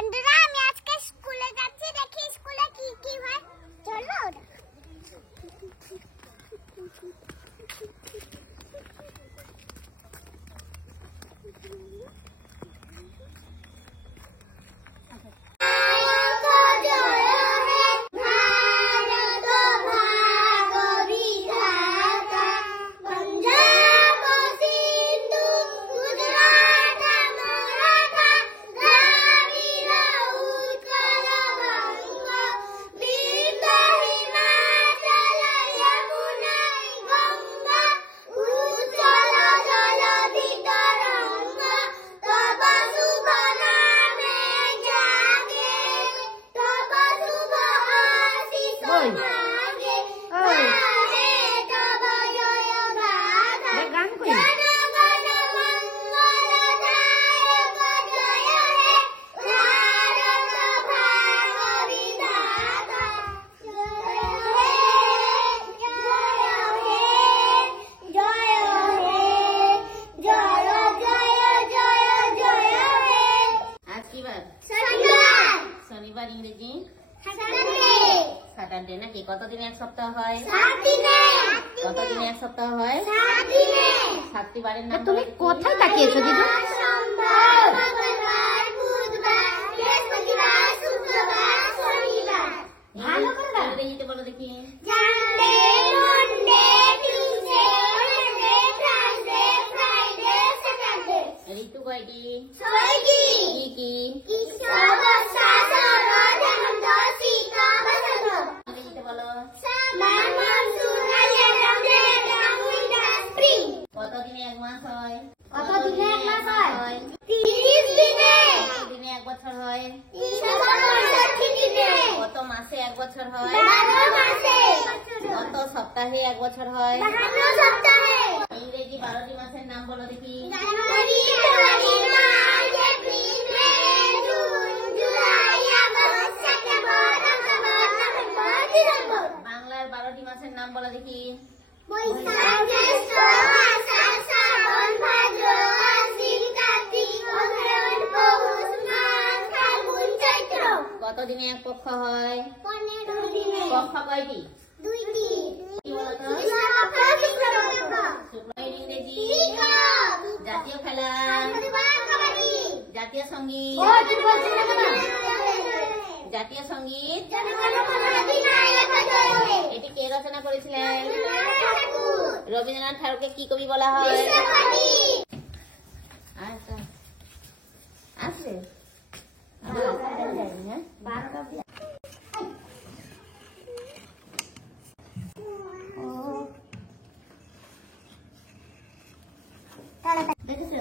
বন্ধুরা আমি আজকে স্কুলে যাচ্ছি, দেখি স্কুলে কি কি হয়। চলো শনিবার, ইংরেজি স্যাটারডে নাকি? কতদিনে এক সপ্তাহ হয়? কতদিনে এক সপ্তাহ হয়? 7টি বারের নাম। তুমি কোথায় তাকিয়েছো দিদু? ভালো করে দাও। ইংরেজিতে বলো দেখি। ঋতু কয়টি? কি কি? ইংরেজিতে বলো। কতদিনে এক মাস হয়? কতদিনে এক মাস হয়? 30 দিনে। কতদিনে এক বছর হয়? 365 দিনে। কত মাসে এক বছর হয়? 12 মাসে। কত সপ্তাহে এক বছর হয়? 12 সপ্তাহে। ইংরেজি 12টি মাসের নাম বলো দেখি। January, February, March, April, May, June, July, August, September, October, November, December. বাংলার 12টি মাসের নাম বলো দেখি। বৈশাখ, জ্যৈষ্ঠ, আষাঢ়, শ্রাবণ, ভাদ্র, আশ্বিন, কার্তিক, অগ্রহায়ণ, পৌষ, মাঘ, ফাল্গুন, চৈত্র। কতদিনে এক পক্ষ হয়? 15 দিনে। পক্ষ কয়টি? 2টি। কি বলতো? কৃষ্ণপক্ষ, কৃষ্ণপক্ষ। শুক্লের ইংরেজি। পিকক। জাতীয় খেলা। কাবাডি। জাতীয় সঙ্গীত। ও তুমি বলছো না কেন? জাতীয় সঙ্গীত। জনগণ অধিনায়ক জয়। এটি কে রচনা করেছিলেন? রবীন্দ্রনাথ ঠাকুর। রবীন্দ্রনাথ ঠাকুরকে কি কবি বলা হয়? বিশ্বকবি। আচ্ছা আসবে। দেখেছো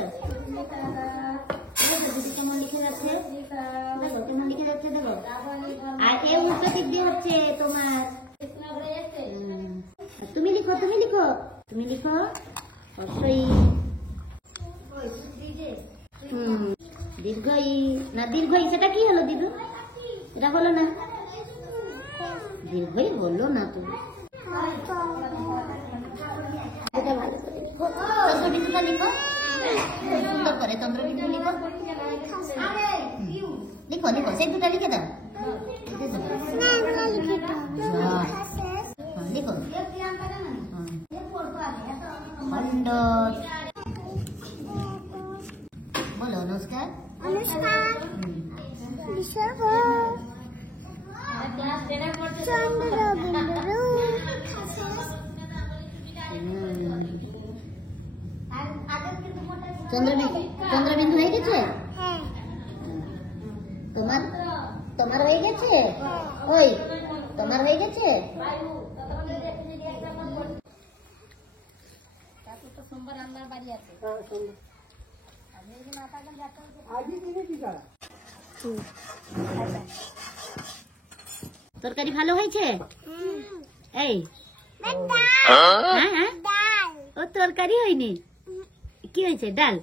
দিদি কেমন লিখে যাচ্ছে? দেখো কেমন লিখে যাচ্ছে, দেখো। আর এ উল্টো দিক দিয়ে হচ্ছে তোমার। তুমি লিখো, তুমি লিখো, তুমি লিখো। অবশ্যই দীর্ঘই না, দীর্ঘই সেটা কি হলো দিদু? এটা হলো না, দীর্ঘই হলো না। তুমি এটা ভালো করে লিখো, চন্দ্রবিন্দুটা লিখো সুন্দর করে, চন্দ্রবিন্দু লিখো। লিখো লিখো, সেই দুটা লিখে দাও। লিখো খন্ড। বলো নমস্কার। নমস্কার। বিশ্বকবি চন্দ্রবিন্দু। চন্দ্রবিন্দু হয়ে গেছে? হ্যাঁ। তোমার তোমার হয়ে গেছে? ওই তোমার হয়ে গেছে? সোমবার আমার বাড়ি আছে। তরকারি ভালো হয়েছে? এই হ্যাঁ হ্যাঁ, ও তরকারি হয়নি, কি হয়েছে? ডাল।